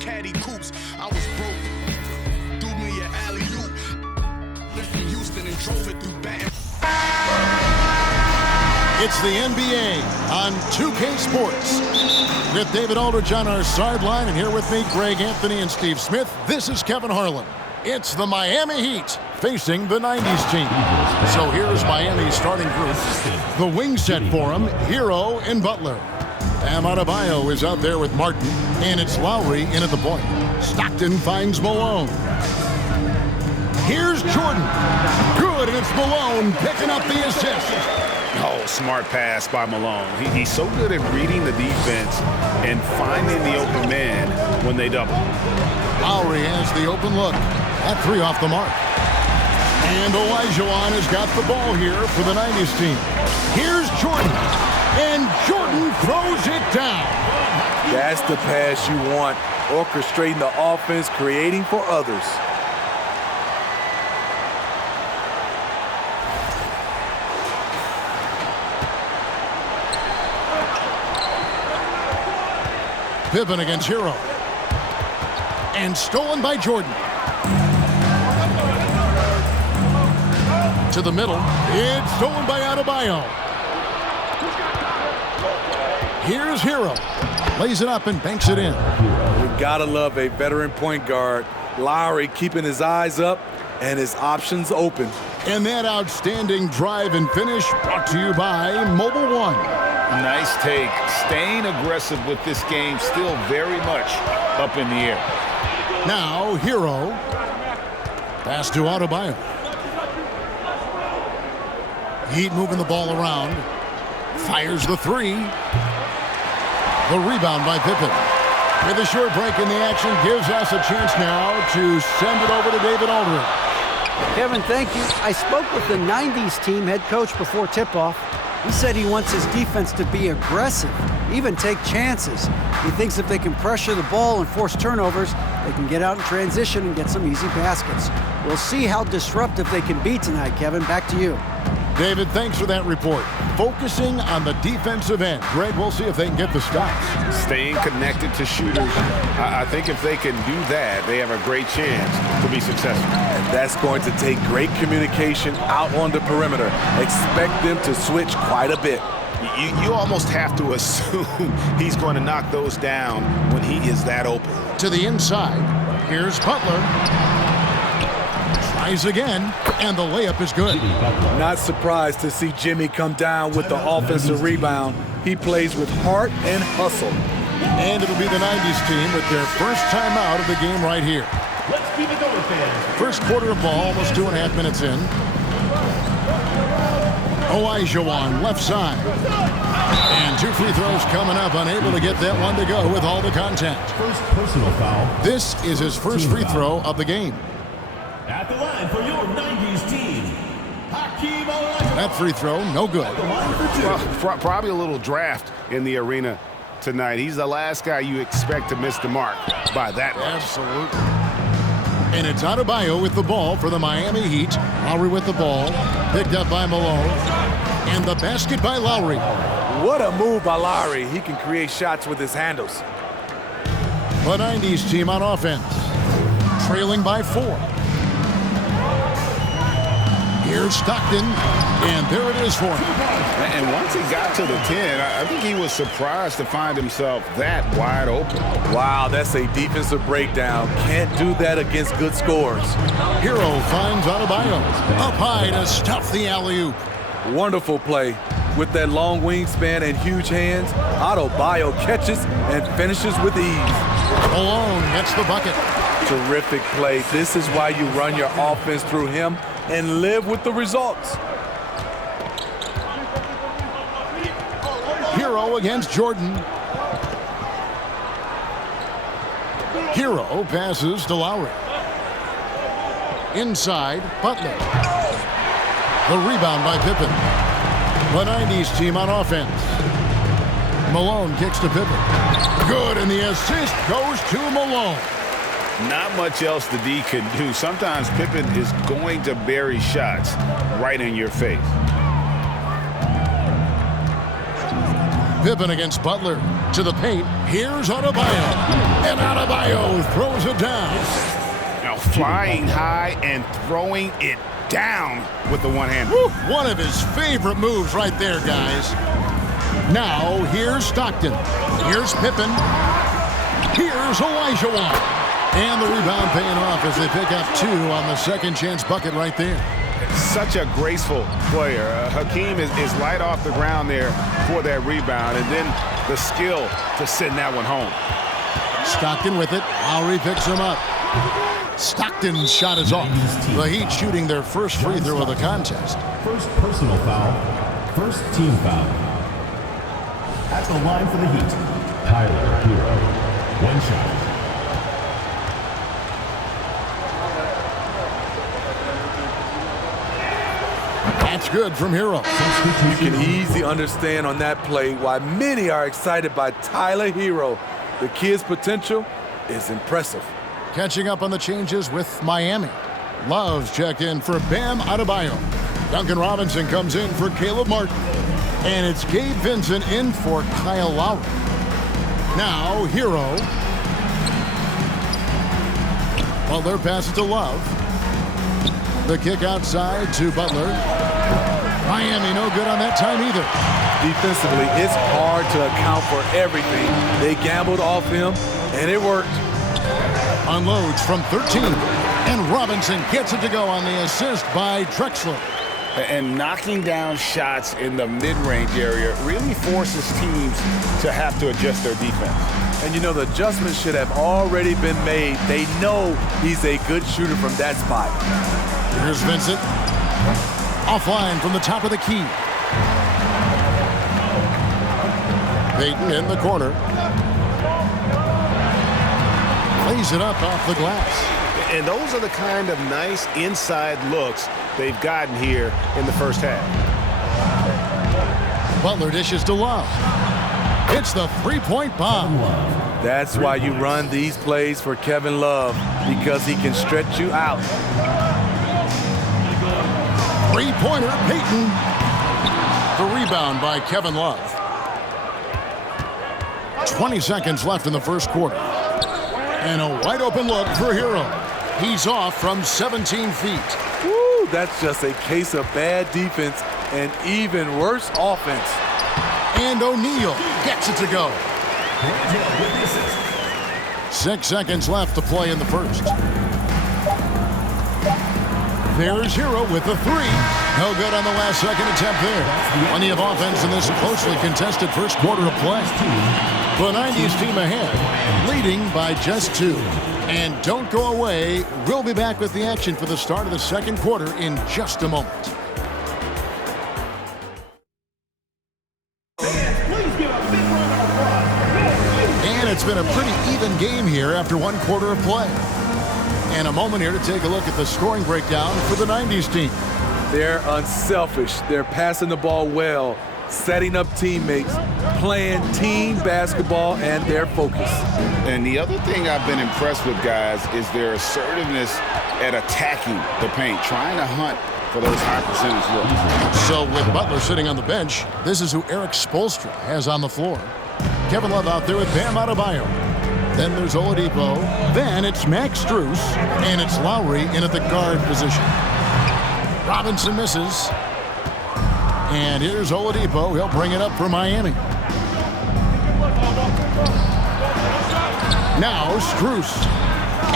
Caddy coops. I was broke. Threw me an alley-oop. Left from Houston and drove it through Baton. It's the NBA on 2K Sports. With David Aldridge on our sideline, and here with me, Greg Anthony and Steve Smith. This is Kevin Harlan. It's the Miami Heat facing the 90s team. So here's Miami's starting group. The wing set for them, Hero and Butler. Bam Adebayo is out there with Martin, and it's Lowry in at the point. Stockton finds Malone. Here's Jordan. Good, and it's Malone picking up the assist. Oh, smart pass by Malone. He's so good at reading the defense and finding the open man when they double. Lowry has the open look. That three off the mark. And Olajuwon has got the ball here for the 90s team. Here's Jordan. And Jordan throws it down. That's the pass you want. Orchestrating the offense, creating for others. Pippen against Hero. And stolen by Jordan. To the middle. It's stolen by Adebayo. Here's Hero. Lays it up and banks it in. We gotta love a veteran point guard. Lowry keeping his eyes up and his options open. And that outstanding drive and finish brought to you by Mobile One. Nice take. Staying aggressive with this game, still very much up in the air. Now, Hero. Pass to Adebayo. Heat moving the ball around. Fires the three. The rebound by Pippen. With a short break in the action, gives us a chance now to send it over to David Aldridge. Kevin, thank you. I spoke with the 90s team head coach before tip-off. He said he wants his defense to be aggressive, even take chances. He thinks if they can pressure the ball and force turnovers, they can get out in transition and get some easy baskets. We'll see how disruptive they can be tonight, Kevin. Back to you. David, thanks for that report. Focusing on the defensive end. Greg, we'll see if they can get the stops. Staying connected to shooters. I think if they can do that, they have a great chance to be successful. And that's going to take great communication out on the perimeter. Expect them to switch quite a bit. You almost have to assume he's going to knock those down when he is that open. To the inside. Here's Butler. Tries again, and the layup is good. Not surprised to see Jimmy come down with the offensive rebound. He plays with heart and hustle. And it'll be the 90s team with their first time out of the game right here. Let's be the Gomer fans. First quarter of ball, almost 2.5 minutes in. Olajuwon, left side. And two free throws coming up, unable to get that one to go with all the contact. First personal foul. This is his first free throw of the game. At the line for your 90s team, Hakeem Olajuwon. That free throw, no good. Well, probably a little draft in the arena tonight. He's the last guy you expect to miss the mark by that much. Absolutely. And it's Adebayo with the ball for the Miami Heat. Lowry with the ball, picked up by Malone. And the basket by Lowry. What a move by Lowry. He can create shots with his handles. The 90s team on offense, trailing by 4. Here's Stockton, and there it is for him. And once he got to the 10, I think he was surprised to find himself that wide open. Wow, that's a defensive breakdown. Can't do that against good scores. Hero finds Adebayo. Up high to stuff the alley-oop. Wonderful play. With that long wingspan and huge hands, Adebayo catches and finishes with ease. Malone gets the bucket. Terrific play. This is why you run your offense through him and live with the results. Hero against Jordan. Hero passes to Lowry. Inside, Butler. The rebound by Pippen. The 90s team on offense. Malone kicks to Pippen. Good, and the assist goes to Malone. Not much else the D can do. Sometimes Pippen is going to bury shots right in your face. Pippen against Butler. To the paint. Here's Adebayo. And Adebayo throws it down. Now flying high and throwing it down with the one-hander. One of his favorite moves right there, guys. Now, here's Stockton. Here's Pippen. Here's Olajuwon. And the rebound paying off as they pick up 2 on the second chance bucket right there. Such a graceful player. Hakeem is light off the ground there for that rebound, and then the skill to send that one home. Stockton with it. Lowry picks him up. Stockton's shot is off. The Heat shooting their first free throw of the contest. First personal foul. First team foul. At the line for the Heat, Tyler Hero. 1 shot. That's good from Hero. You can easily understand on that play why many are excited by Tyler Hero. The kid's potential is impressive. Catching up on the changes with Miami. Love's checked in for Bam Adebayo. Duncan Robinson comes in for Caleb Martin. And it's Gabe Vincent in for Kyle Lowry. Now, Hero. Butler passes to Love. The kick outside to Butler. Miami no good on that time either. Defensively, it's hard to account for everything. They gambled off him, and it worked. Unloads from 13. And Robinson gets it to go on the assist by Drexler. And knocking down shots in the mid-range area really forces teams to have to adjust their defense. And you know, the adjustment should have already been made. They know he's a good shooter from that spot. Here's Vincent. Offline from the top of the key. Payton in the corner. Lays it up off the glass. And those are the kind of nice inside looks they've gotten here in the first half. Butler dishes to Love. It's the three-point bomb. That's why you run these plays for Kevin Love, because he can stretch you out. Three-pointer, Payton. The rebound by Kevin Love. 20 seconds left in the first quarter. And a wide-open look for Hero. He's off from 17 feet. Woo, that's just a case of bad defense and even worse offense. And O'Neal gets it to go. 6 seconds left to play in the first. There's Hero with the 3. No good on the last second attempt there. Plenty of offense in this closely contested first quarter of play. The 90s team ahead, leading by just 2. And don't go away. We'll be back with the action for the start of the second quarter in just a moment. And it's been a pretty even game here after 1 quarter of play. And a moment here to take a look at the scoring breakdown for the 90s team. They're unselfish. They're passing the ball well, setting up teammates, playing team basketball, and their focus. And the other thing I've been impressed with, guys, is their assertiveness at attacking the paint, trying to hunt for those high percentage looks. So with Butler sitting on the bench, this is who Eric Spoelstra has on the floor. Kevin Love out there with Bam Adebayo. Then there's Oladipo. Then it's Max Strus. And it's Lowry in at the guard position. Robinson misses. And here's Oladipo. He'll bring it up for Miami. Now Strus.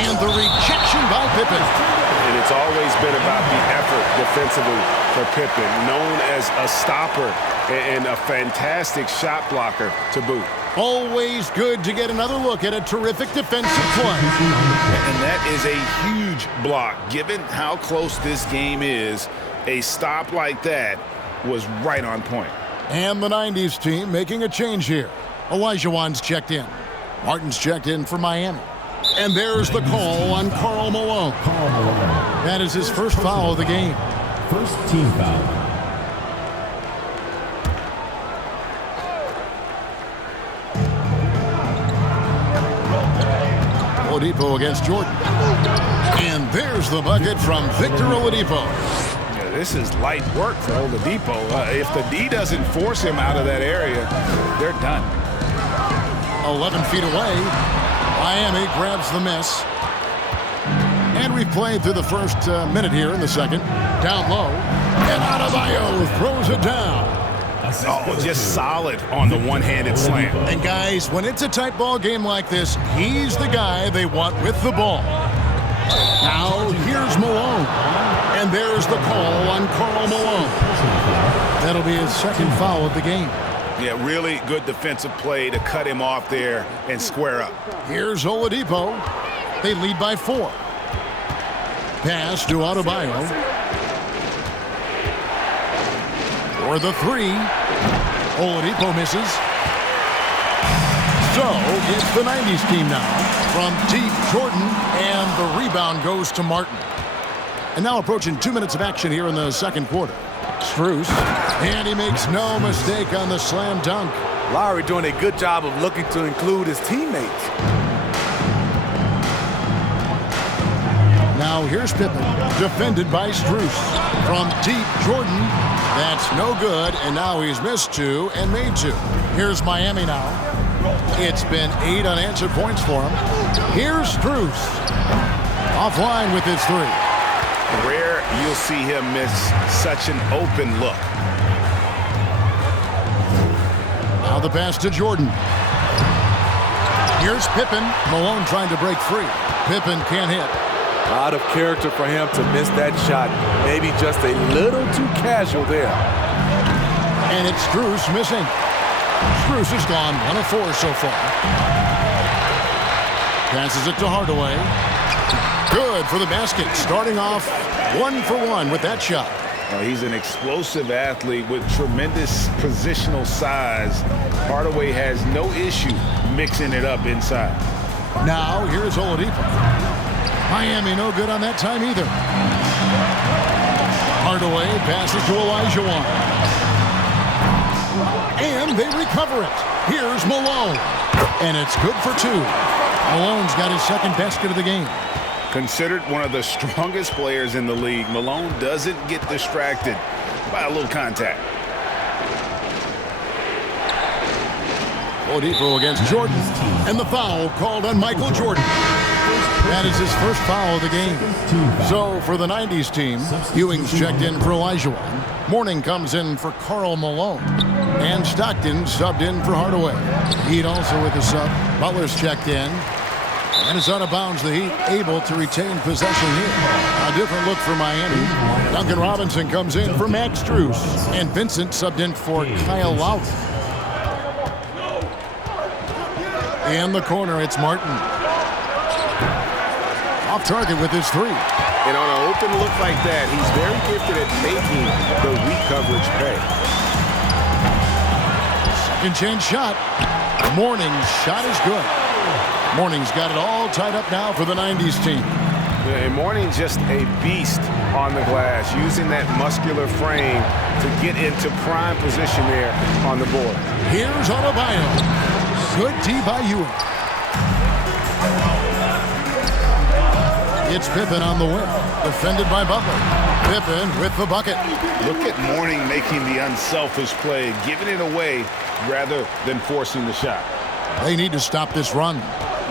And the rejection by Pippen. And it's always been about the effort defensively for Pippen, known as a stopper and a fantastic shot blocker to boot. Always good to get another look at a terrific defensive play. And that is a huge block. Given how close this game is, a stop like that was right on point. And the 90s team making a change here. Olajuwon's checked in. Martin's checked in for Miami. And there's the call on Karl Malone. Karl Malone. That is his first foul of the game. First team foul. Oladipo against Jordan. And there's the bucket from Victor Oladipo. Yeah, this is light work for Oladipo. If the D doesn't force him out of that area, they're done. 11 feet away. Miami grabs the miss. And we've played through the first minute here in the second. Down low. And Adebayo throws it down. Oh, just solid on the one-handed slam. And guys, when it's a tight ball game like this, he's the guy they want with the ball. Now, here's Malone. And there's the call on Karl Malone. That'll be his second foul of the game. Yeah, really good defensive play to cut him off there and square up. Here's Oladipo. They lead by 4. Pass to Adebayo. For the 3. Oladipo misses. So it's the 90s team now. From deep, Jordan, and the rebound goes to Martin. And now approaching 2 minutes of action here in the second quarter. Strus, and he makes no mistake on the slam dunk. Lowry doing a good job of looking to include his teammates. Now here's Pippen, defended by Strus. From deep, Jordan. That's no good, and now he's missed 2 and made 2. Here's Miami now. It's been 8 unanswered points for him. Here's Strus. Offline with his 3. Rare you'll see him miss such an open look. Now the pass to Jordan. Here's Pippen. Malone trying to break free. Pippen can't hit. Out of character for him to miss that shot. Maybe just a little too casual there. And it's Strus missing. Strus is gone 1 of 4 so far. Passes it to Hardaway. Good for the basket. Starting off 1 for 1 with that shot. He's an explosive athlete with tremendous positional size. Hardaway has no issue mixing it up inside. Now here's Oladipo. Miami no good on that time either. Hardaway passes to Olajuwon. And they recover it. Here's Malone. And it's good for 2. Malone's got his second basket of the game. Considered one of the strongest players in the league, Malone doesn't get distracted by a little contact. Oladipo against Jordan. And the foul called on Michael Jordan. That is his first foul of the game. So for the 90s team, Ewing's checked in for Olajuwon. Mourning comes in for Karl Malone. And Stockton subbed in for Hardaway. Heat also with the sub. Butler's checked in. And it's out of bounds. The Heat able to retain possession here. A different look for Miami. Duncan Robinson comes in for Max Strus. And Vincent subbed in for Kyle Lowry. In the corner, it's Martin. Off target with his 3. And on an open look like that, he's very gifted at making the weak coverage pay. Second chance shot. Mourning's shot is good. Mourning's got it all tied up now for the 90s team. And Mourning's just a beast on the glass, using that muscular frame to get into prime position there on the board. Here's Adebayo. Good D by Ewing. It's Pippen on the wing, defended by Butler. Pippen with the bucket. Look at Mourning making the unselfish play, giving it away rather than forcing the shot. They need to stop this run.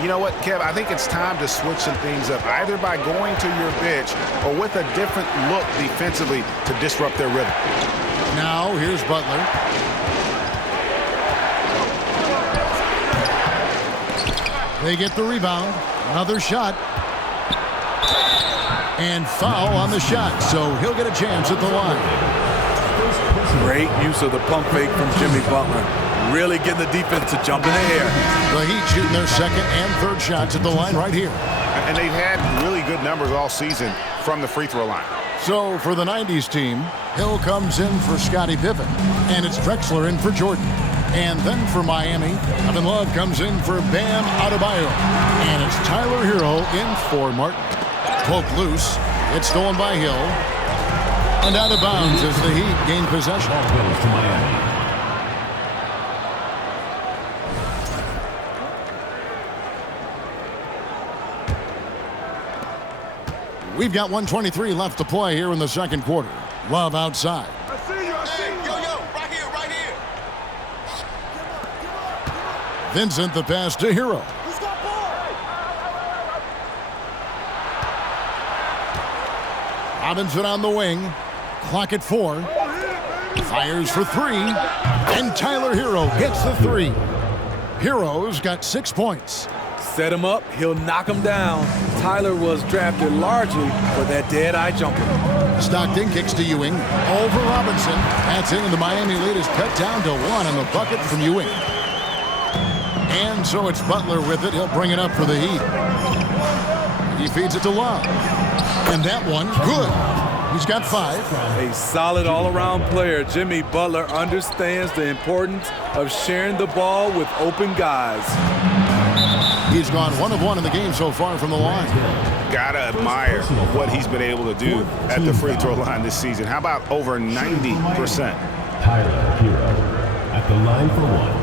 You know what, Kev? I think it's time to switch some things up, either by going to your bench or with a different look defensively to disrupt their rhythm. Now, here's Butler. They get the rebound. Another shot. And foul on the shot, so he'll get a chance at the line. Great use of the pump fake from Jimmy Butler. Really getting the defense to jump in the air. The Heat shooting their second and third shots at the line right here. And they've had really good numbers all season from the free throw line. So for the 90s team, Hill comes in for Scottie Pippen. And it's Drexler in for Jordan. And then for Miami, Kevin Love comes in for Bam Adebayo. And it's Tyler Hero in for Martin. Poke loose. It's stolen by Hill. And out of bounds as the Heat gain possession. Ball goes to Miami. We've got 1:23 left to play here in the second quarter. Love outside. I see you. Yo, right here. Vincent the pass to Hero. Who's got ball? Robinson on the wing. Clock at 4. Fires for 3. And Tyler Hero gets the 3. Hero's got 6 points. Set him up, he'll knock him down. Tyler was drafted largely for that dead-eye jumper. Stockton kicks to Ewing. Over Robinson. That's in, and the Miami lead is cut down to 1 on the bucket from Ewing. And so it's Butler with it. He'll bring it up for the Heat. He feeds it to Love. And that one, good. He's got 5. A solid all-around player. Jimmy Butler understands the importance of sharing the ball with open guys. He's gone 1 of 1 in the game so far from the line. Gotta admire what he's been able to do at the free throw line this season. How about over 90%? Tyler Hero at the line for 1.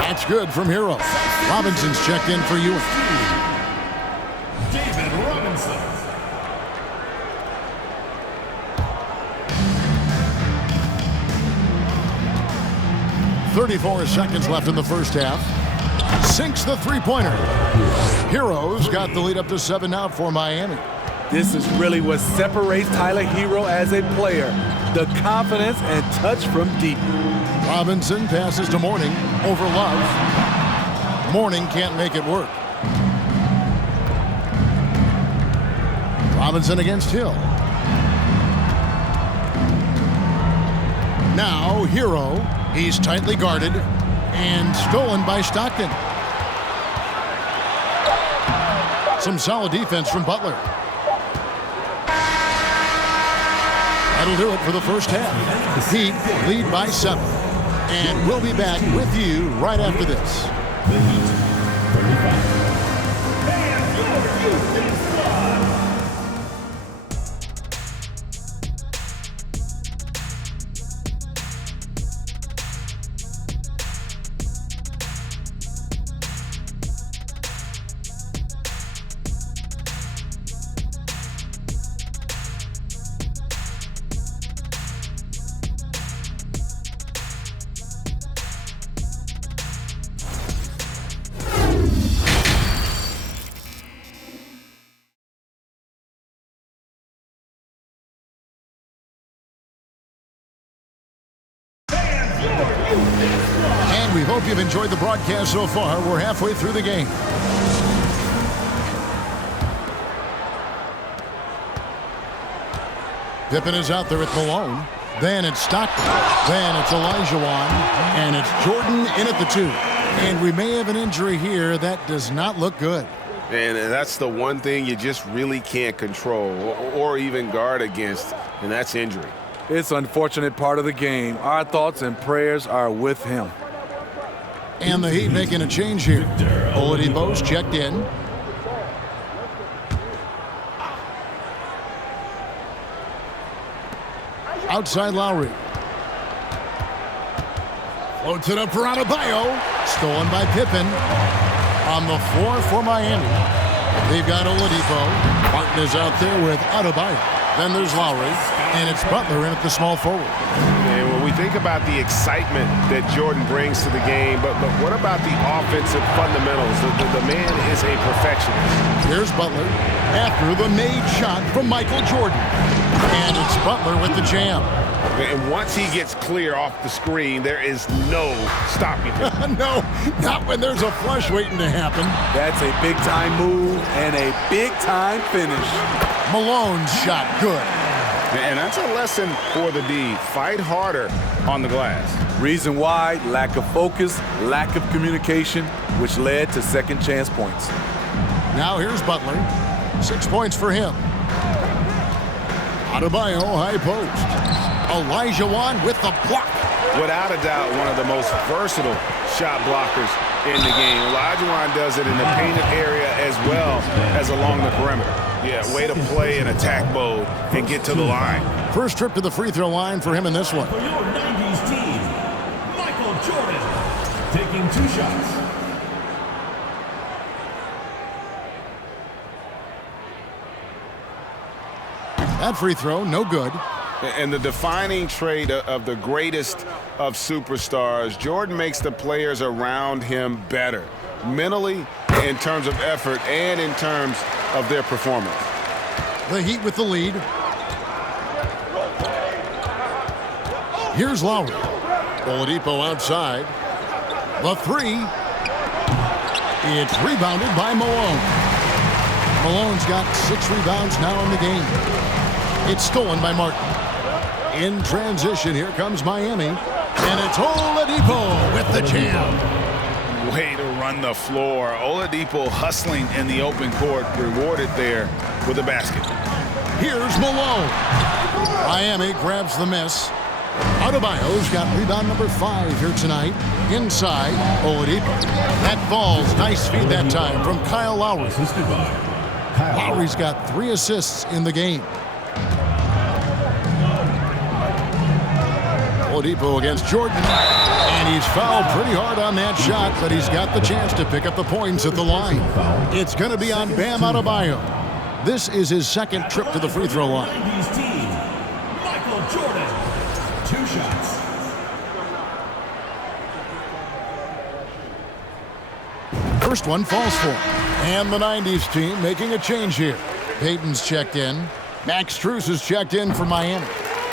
That's good from Hero. Robinson's checked in for Ewing. David Robinson. 34 seconds left in the first half. Sinks the three-pointer. Hero's got the lead up to 7 now for Miami. This is really what separates Tyler Hero as a player. The confidence and touch from deep. Robinson passes to Mourning over Love. Mourning can't make it work. Robinson against Hill. Now Hero. He's tightly guarded and stolen by Stockton. Some solid defense from Butler. That'll do it for the first half. The Heat lead by 7. And we'll be back with you right after this. The Heat, 35. And your Houston squad. And we hope you've enjoyed the broadcast so far. We're halfway through the game. Pippen is out there at Malone. Then it's Stockton. Then it's Olajuwon. And it's Jordan in at the 2. And we may have an injury here that does not look good. And that's the one thing you just really can't control or even guard against, and that's injury. It's an unfortunate part of the game. Our thoughts and prayers are with him. And the Heat making a change here. Oladipo's checked in. Outside Lowry. Floats it up for Adebayo. Stolen by Pippen. On the floor for Miami. They've got Oladipo. Martin is out there with Adebayo. Then there's Lowry. And it's Butler in at the small forward. And when we think about the excitement that Jordan brings to the game, but what about the offensive fundamentals? The man is a perfectionist. Here's Butler after the made shot from Michael Jordan. And it's Butler with the jam. And once he gets clear off the screen, there is no stopping him. No, not when there's a flush waiting to happen. That's a big-time move and a big-time finish. Malone's shot good. And that's a lesson for the D. Fight harder on the glass. Reason why, lack of focus, lack of communication, which led to second chance points. Now here's Butler. 6 points for him. Adebayo, high post. Olajuwon with the block. Without a doubt, one of the most versatile shot blockers in the game. Olajuwon does it in the painted area as well as along the perimeter. Yeah, way to play in attack mode and get to the line. First trip to the free throw line for him in this one. For your 90s team, Michael Jordan, taking 2 shots. That free throw, no good. And the defining trait of the greatest of superstars, Jordan makes the players around him better, mentally, in terms of effort, and in terms of their performance. The Heat with the lead. Here's Lowry. Oladipo outside. The three. It's rebounded by Malone. Malone's got 6 rebounds now in the game. It's stolen by Martin. In transition, here comes Miami. And it's Oladipo with the jam. Way to run the floor. Oladipo hustling in the open court, rewarded there with a basket. Here's Malone. Miami grabs the miss. Adebayo's got rebound number 5 here tonight. Inside, Oladipo. That falls. Nice feed that time from Kyle Lowry. Assisted by Kyle. Lowry's got 3 assists in the game. Oladipo against Jordan. And he's fouled pretty hard on that shot, but he's got the chance to pick up the points at the line. It's going to be on Bam Adebayo. This is his 2nd trip to the free throw line. 90s team, Michael Jordan, 2 shots. First one falls for him. And the 90s team making a change here. Payton's checked in. Max Strus is checked in for Miami.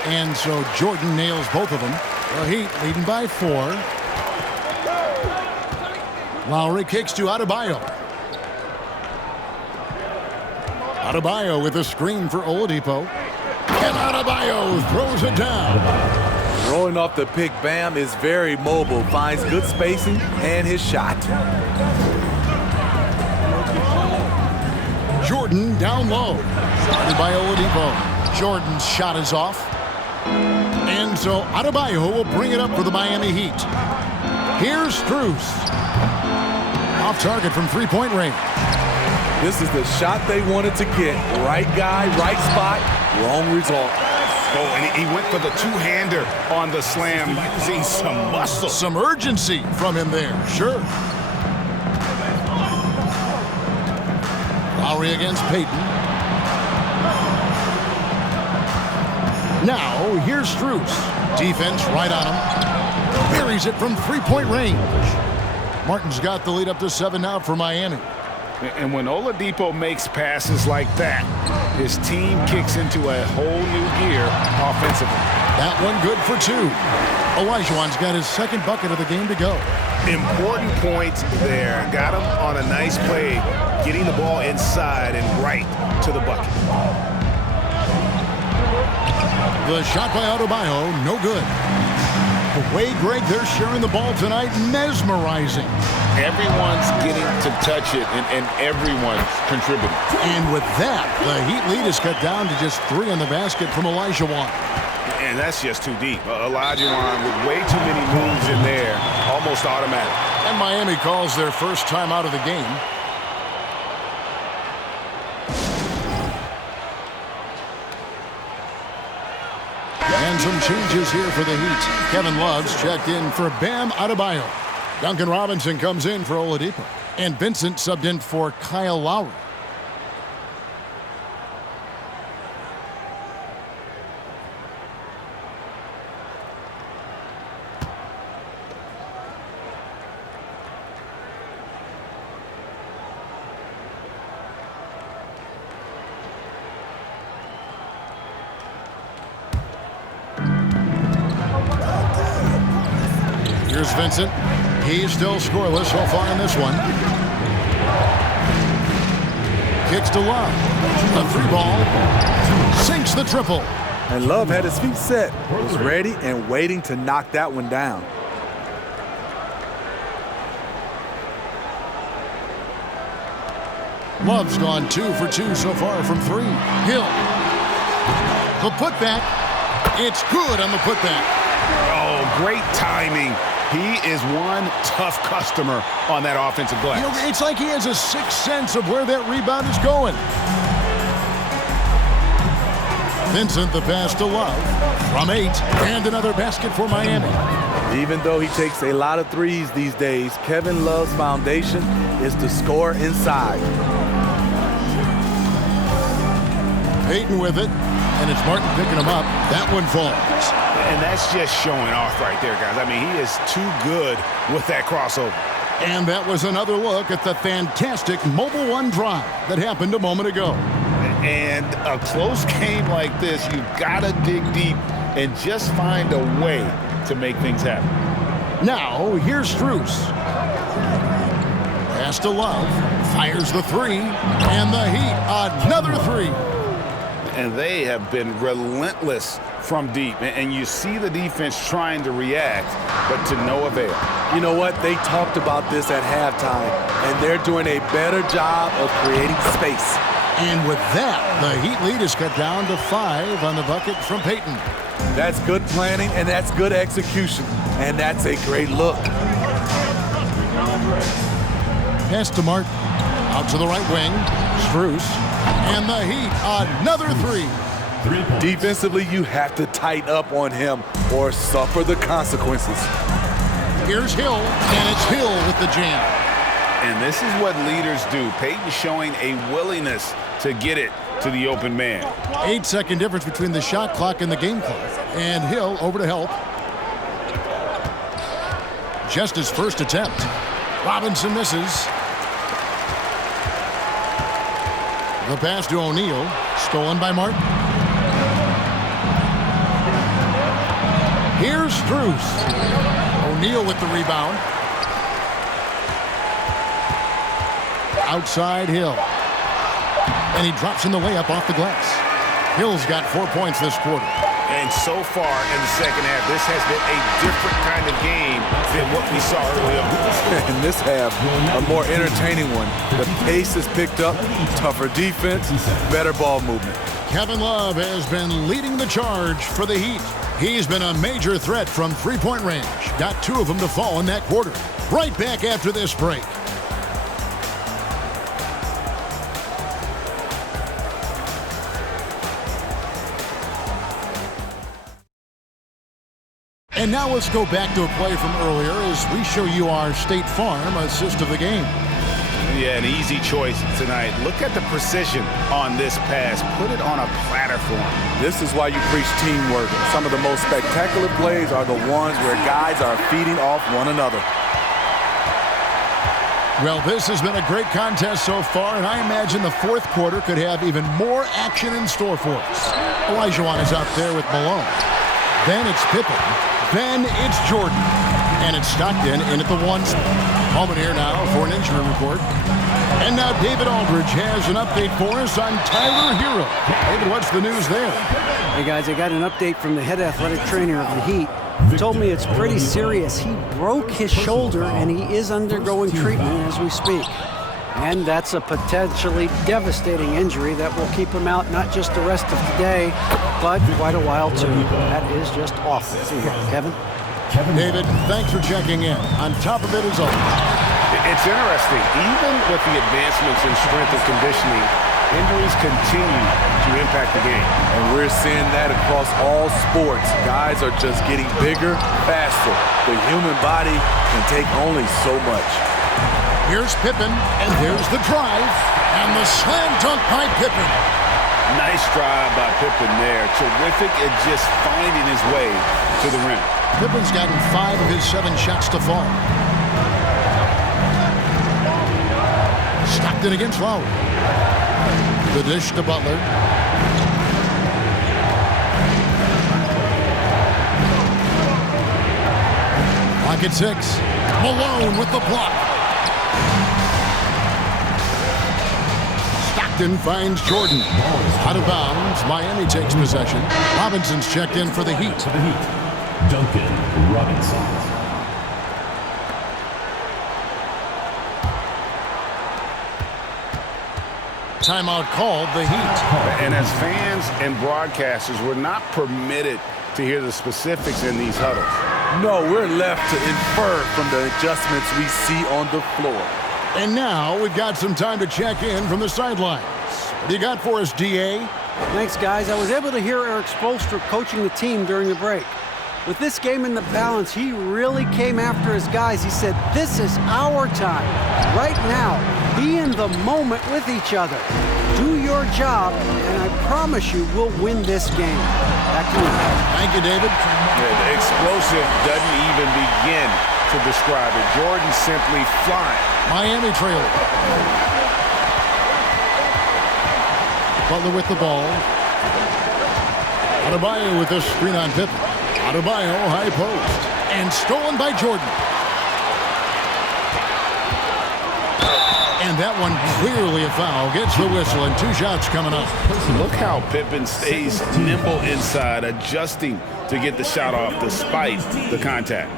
And so Jordan nails both of them. The Heat leading by 4. Lowry kicks to Adebayo. Adebayo with a screen for Oladipo. And Adebayo throws it down. Rolling off the pick, Bam is very mobile, finds good spacing and his shot. Jordan down low. Started by Oladipo. Jordan's shot is off. And so Adebayo will bring it up for the Miami Heat. Here's Strus. Off target from 3-point range. This is the shot they wanted to get. Right guy, right spot, wrong result. Oh, and he went for the two-hander on the slam. You can see some muscle. Some urgency from him there, sure. Lowry against Payton. Now, here's Strus. Defense right on him. Buries it from 3-point range. Martin's got the lead up to 7 now for Miami. And when Oladipo makes passes like that, his team kicks into a whole new gear offensively. That one good for 2. Olajuwon's got his 2nd bucket of the game to go. Important point there. Got him on a nice play, getting the ball inside and right to the bucket. The shot by Adebayo, no good. The way, Greg, they're sharing the ball tonight, mesmerizing. Everyone's getting to touch it, and everyone's contributing. And with that, the Heat lead is cut down to just 3 on the basket from Olajuwon. And that's just too deep. Olajuwon with way too many moves in there, almost automatic. And Miami calls their first time out of the game. And some changes here for the Heat. Kevin Love's checked in for Bam Adebayo. Duncan Robinson comes in for Oladipo. And Vincent subbed in for Kyle Lowry. Here's Vincent. He's still scoreless so far in this one. Kicks to Love. A 3-ball. Sinks the triple. And Love had his feet set, was ready and waiting to knock that one down. Love's gone 2 for 2 so far from 3. Hill. The putback. It's good on the putback. Oh, great timing. He is one tough customer on that offensive glass. You know, it's like he has a sixth sense of where that rebound is going. Vincent, the pass to Love from 8, and another basket for Miami. Even though he takes a lot of threes these days, Kevin Love's foundation is to score inside. Payton with it, and it's Martin picking him up. That one falls. And that's just showing off right there, guys. I mean, he is too good with that crossover. And that was another look at the fantastic Mobile One drive that happened a moment ago. And a close game like this, you've got to dig deep and just find a way to make things happen. Now, here's Strus. Pass to Love. Fires the 3. And the Heat, another 3. And they have been relentless from deep. And you see the defense trying to react, but to no avail. You know what? They talked about this at halftime, and they're doing a better job of creating space. And with that, the Heat lead is cut down to 5 on the bucket from Payton. That's good planning, and that's good execution. And that's a great look. Pass to Martin. Out to the right wing. Strus. And the Heat, another 3. 3 points. Defensively, you have to tighten up on him or suffer the consequences. Here's Hill, and it's Hill with the jam. And this is what leaders do. Payton showing a willingness to get it to the open man. 8-second difference between the shot clock and the game clock. And Hill over to help. Just his first attempt. Robinson misses. The pass to O'Neal, stolen by Martin. Here's Strus. O'Neal with the rebound. Outside Hill. And he drops in the layup off the glass. Hill's got 4 points this quarter. And so far in the second half, this has been a different kind of game than what we saw early on. In this half, a more entertaining one. The pace is picked up, tougher defense, better ball movement. Kevin Love has been leading the charge for the Heat. He's been a major threat from three-point range. Got 2 of them to fall in that quarter. Right back after this break. And now let's go back to a play from earlier as we show you our State Farm assist of the game. Yeah, an easy choice tonight. Look at the precision on this pass. Put it on a platter for him. This is why you preach teamwork. Some of the most spectacular plays are the ones where guys are feeding off one another. Well, this has been a great contest so far, and I imagine the fourth quarter could have even more action in store for us. Olajuwon is out there with Malone. Then it's Pippen. Then it's Jordan. And it's Stockton in at the 1 spot. Holman here now for an injury report. And now David Aldridge has an update for us on Tyler Hero. David, what's the news there? Hey, guys, I got an update from the head athletic trainer of the Heat. He told me it's pretty serious. He broke his shoulder, and he is undergoing treatment as we speak. And that's a potentially devastating injury that will keep him out not just the rest of the day, but quite a while, too. That is just awful. See here, Kevin? David, thanks for checking in. On top of it is always. It's interesting. Even with the advancements in strength and conditioning, injuries continue to impact the game. And we're seeing that across all sports. Guys are just getting bigger, faster. The human body can take only so much. Here's Pippen, and there's the drive, and the slam dunk by Pippen. Nice drive by Pippen there. Terrific at just finding his way to the rim. Pippen's gotten 5 of his 7 shots to fall. Stockton against Lowry. The dish to Butler. Clock at 6. Malone with the block. Stockton finds Jordan. Out of bounds. Miami takes possession. Robinson's checked in for the Heat. Duncan Robinson. timeout called, the Heat. And as fans and broadcasters, we're not permitted to hear the specifics in these huddles. No, we're left to infer from the adjustments we see on the floor. And now we've got some time to check in from the sidelines. What do you got for us, DA? Thanks, guys. I was able to hear Eric Spoelstra coaching the team during the break. With this game in the balance, he really came after his guys. He said, this is our time. Right now, be in the moment with each other. Do your job, and I promise you we'll win this game. Back to you. Thank you, David. Yeah, the explosive doesn't even begin to describe it. Jordan simply flying. Miami trailing. Butler with the ball. Adebayo with a screen on Pippen. Adebayo, high post. And stolen by Jordan. And that one clearly a foul. Gets the whistle, and 2 shots coming up. Look how Pippen stays nimble inside, adjusting to get the shot off despite the contact.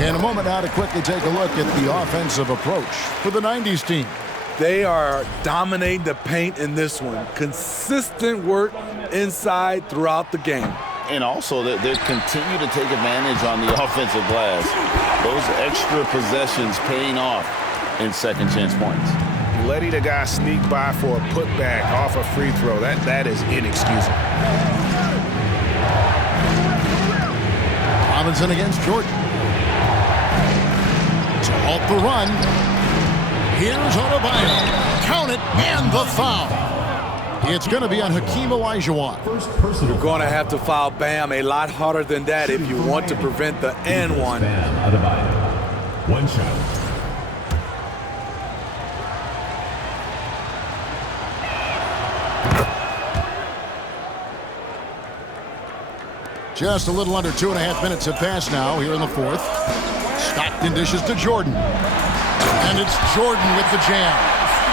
In a moment now to quickly take a look at the offensive approach for the 90s team. They are dominating the paint in this one. Consistent work inside throughout the game. And also, they continue to take advantage on the offensive glass. Those extra possessions paying off in second chance points. Letting a guy sneak by for a putback off a free throw, that is inexcusable. Robinson against Jordan. To halt the run. Here's Adebayo. Count it, and the foul. It's going to be on Hakeem Olajuwon. You're going to have to foul Bam a lot harder than that if you want to prevent the and one. Bam Adebayo. 1 shot. Just a little under 2.5 minutes have passed now here in the fourth. Stockton dishes to Jordan. And it's Jordan with the jam.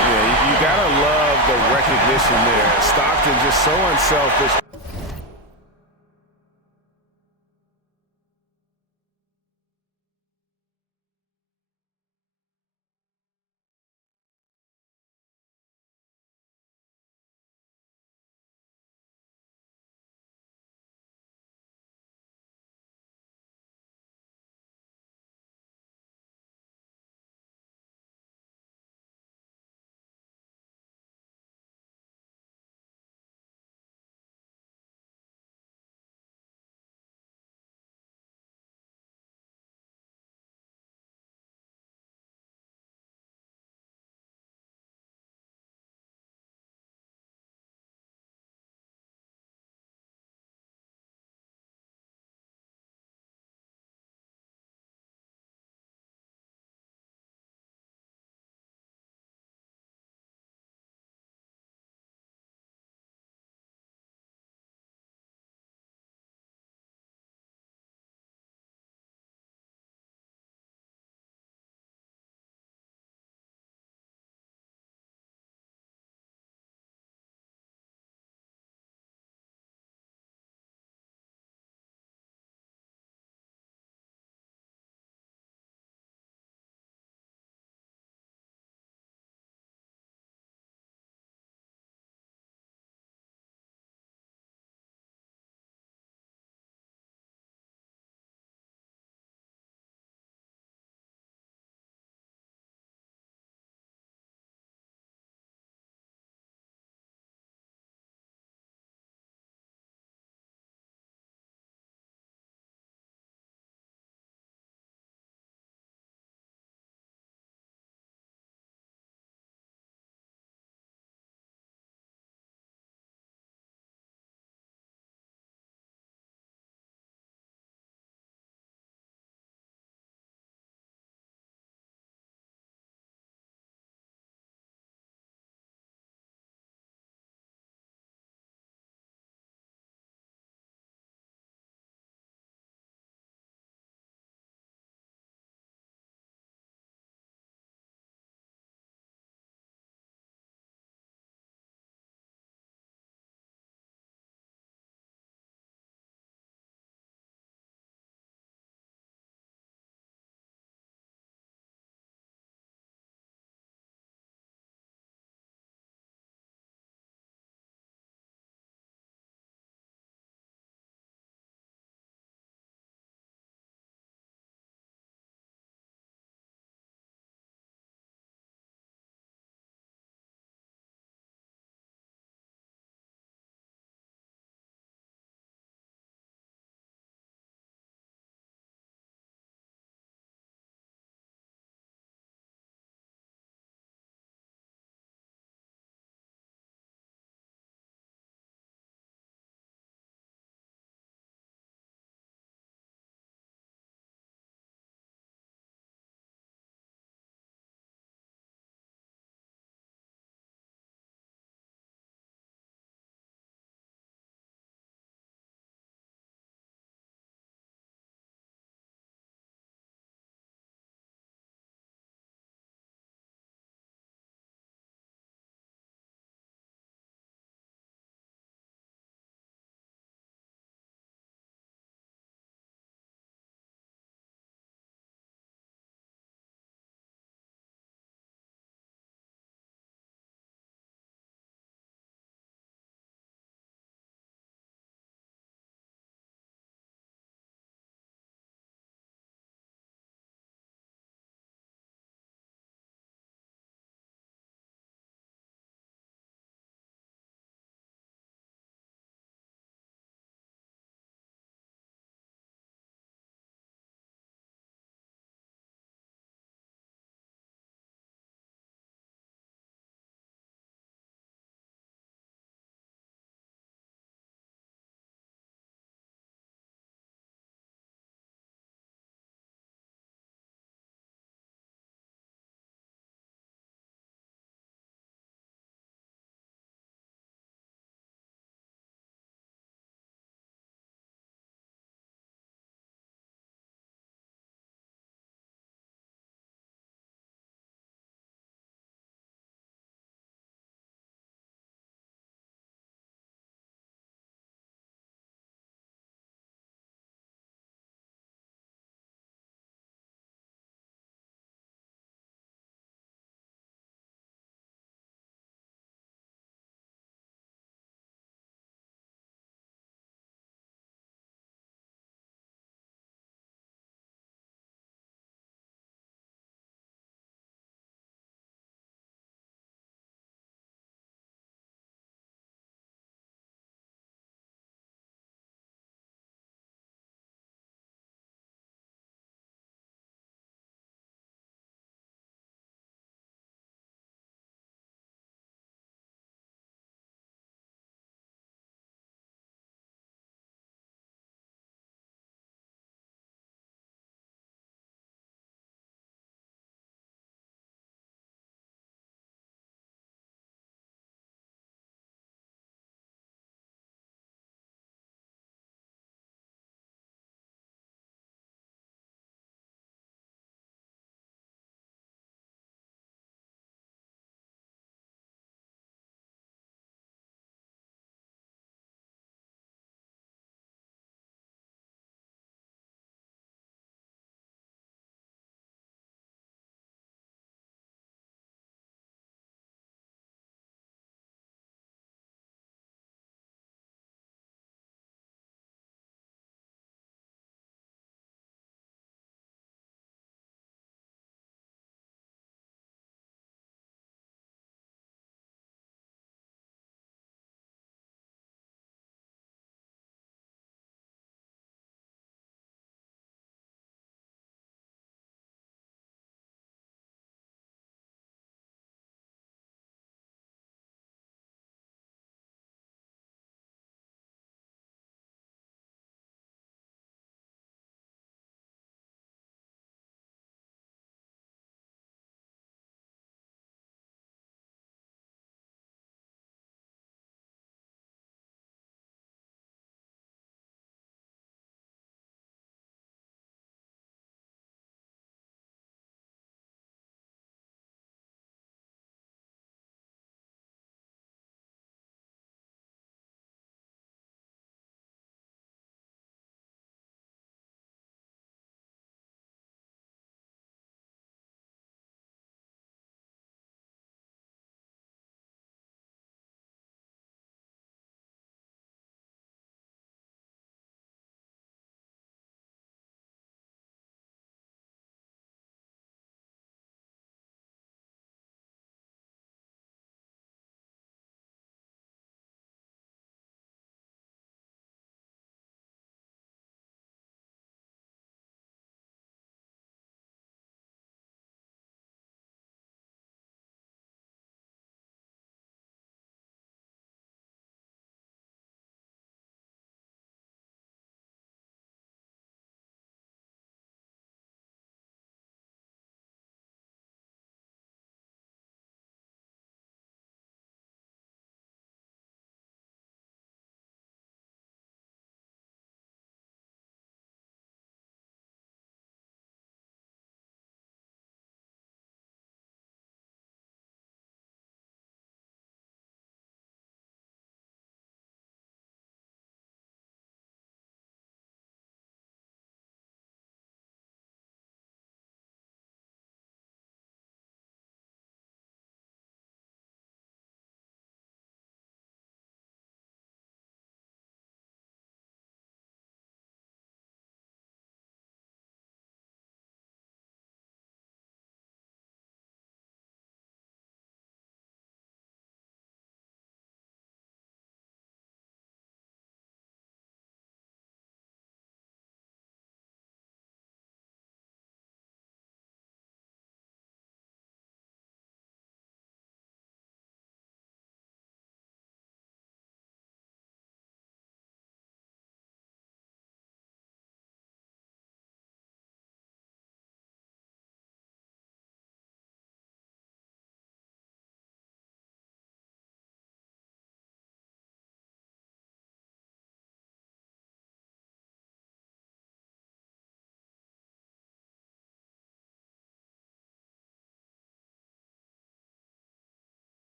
Yeah, you gotta love the recognition there. Stockton just so unselfish.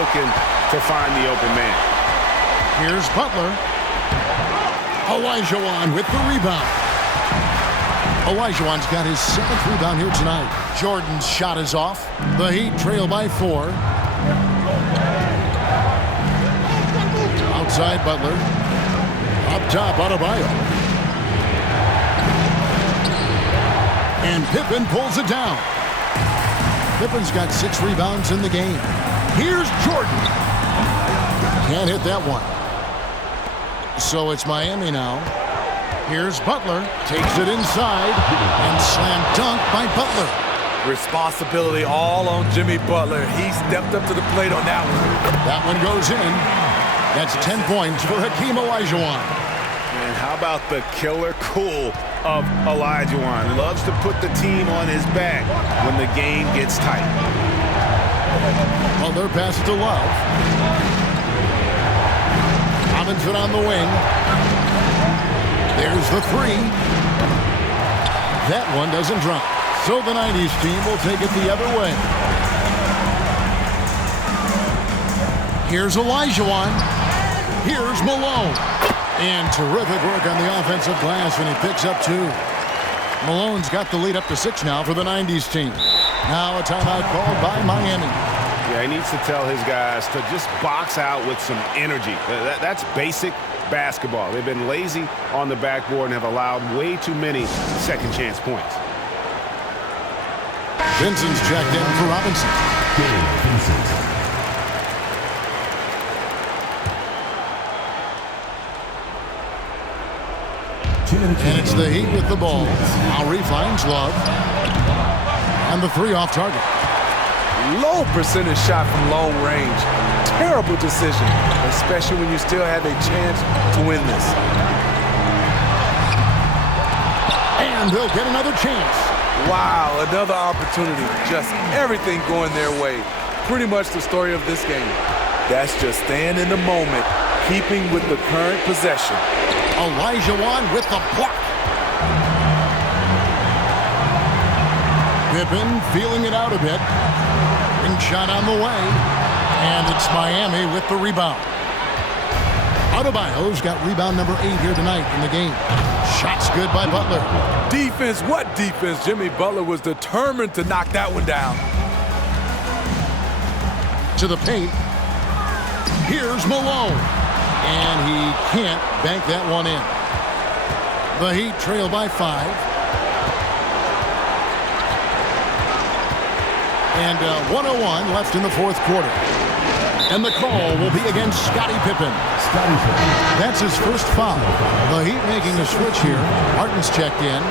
looking to find the open man. Here's Butler. Olajuwon with the rebound. Olajuwon's got his 7th rebound here tonight. Jordan's shot is off. The Heat trail by 4. Outside Butler. Up top, Adebayo. And Pippen pulls it down. Pippen's got 6 rebounds in the game. Here's Jordan. Can't hit that one. So it's Miami now. Here's Butler. Takes it inside. And slam dunk by Butler. Responsibility all on Jimmy Butler. He stepped up to the plate on that one. That one goes in. That's 10 points for Hakeem Olajuwon. And how about the killer cool of Olajuwon? Loves to put the team on his back when the game gets tight. Butler passes to Love. Robinson on the wing. There's the 3. That one doesn't drop. So the 90s team will take it the other way. Here's Olajuwon. Here's Malone. And terrific work on the offensive glass, and he picks up 2. Malone's got the lead up to 6 now for the 90s team. Now a timeout called by Miami. Yeah, he needs to tell his guys to just box out with some energy. That's basic basketball. They've been lazy on the backboard and have allowed way too many second chance points. Vincent's checked in for Robinson. Gabe Vincent. And it's the Heat with the ball. Lowry finds Love. And the 3 off target. Low percentage shot from long range. Terrible decision, especially when you still have a chance to win this. And they'll get another chance. Wow, another opportunity. Just everything going their way. Pretty much the story of this game. That's just staying in the moment, keeping with the current possession. Olajuwon with the block. Pippen feeling it out a bit. Ring shot on the way. And it's Miami with the rebound. Adebayo's got rebound number 8 here tonight in the game. Shot's good by Butler. Defense, what defense? Jimmy Butler was determined to knock that one down. To the paint. Here's Malone. And he can't bank that one in. The Heat trail by 5. And 1:01 left in the 4th quarter. And the call will be against Scottie Pippen. That's his first foul. The Heat making a switch here. Martin's checked in.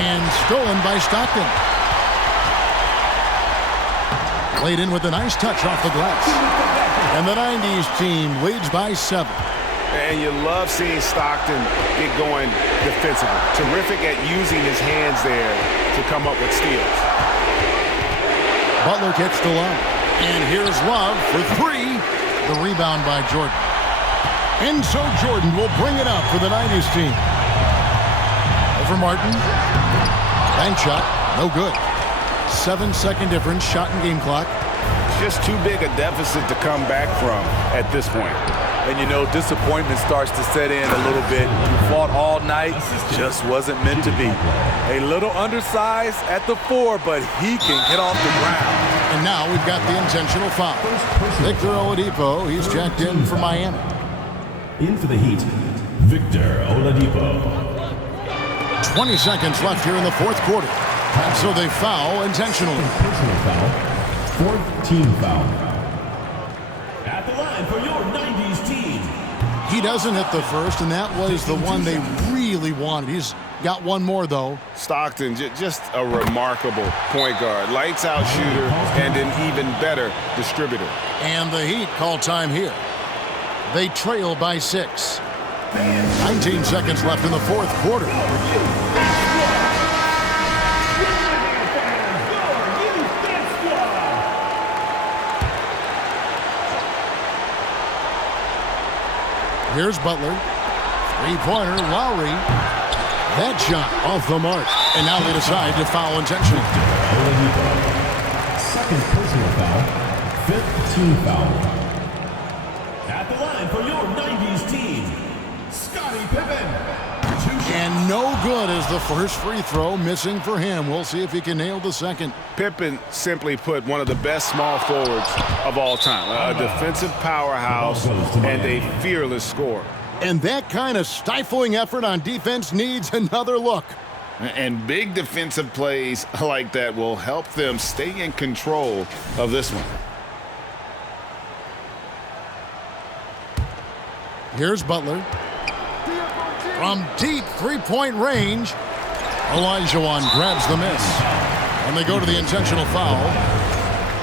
And stolen by Stockton. Played in with a nice touch off the glass. And the 90s team leads by 7. And you love seeing Stockton get going defensively. Terrific at using his hands there to come up with steals. Butler gets to Love. And here's Love for 3. The rebound by Jordan. And so Jordan will bring it up for the 90s team. Over Martin. Bank shot. No good. 7-second difference. Shot and game clock. Just too big a deficit to come back from at this point. And you know, disappointment starts to set in a little bit. You fought all night, just wasn't meant to be. A little undersized at the 4, but he can get off the ground. And now we've got the intentional foul. Victor Oladipo, he's checked in for Miami. In for the Heat, Victor Oladipo. 20 seconds left here in the 4th quarter. And so they foul intentionally. Personal foul, 4th team foul. At the line for your 90s team. He doesn't hit the first, and that was the one they really wanted. He's got one more, though. Stockton, just a remarkable point guard. Lights out shooter and an even better distributor. And the Heat call time here. They trail by 6. 19 seconds left in the 4th quarter. Here's Butler. 3-pointer, Lowry. That shot off the mark. And now they decide to foul intentionally. second personal foul, fifth team foul. At the line for your 90s team, Scottie Pippen. And no good as the first free throw, missing for him. We'll see if he can nail the second. Pippen, simply put, one of the best small forwards of all time. A defensive powerhouse and a fearless scorer. And that kind of stifling effort on defense needs another look. And big defensive plays like that will help them stay in control of this one. Here's Butler. From deep three-point range, Olajuwon grabs the miss. And they go to the intentional foul.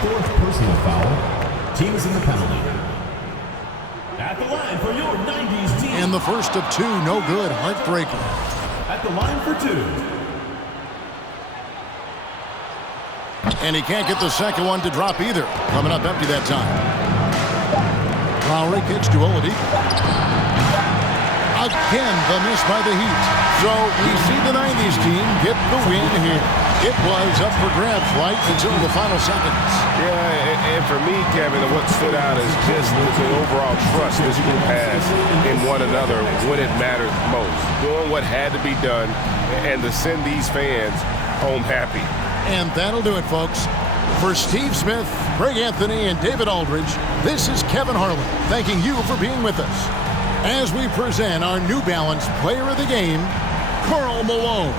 Fourth personal foul. Team is in the penalty. At the line for your 90s team. And the first of two, no good, heartbreaker. At the line for two. And he can't get the second one to drop either. Coming up empty that time. Lowry kicks to Oladipo. Again, the miss by the Heat. So we see the 90s team get the win here. It was up for grabs right until the final seconds. Yeah, and for me, Kevin, what stood out is just the overall trust this group has in one another when it matters most. Doing what had to be done and to send these fans home happy. And that'll do it, folks. For Steve Smith, Greg Anthony, and David Aldridge, this is Kevin Harlan thanking you for being with us as we present our New Balance Player of the Game, Karl Malone.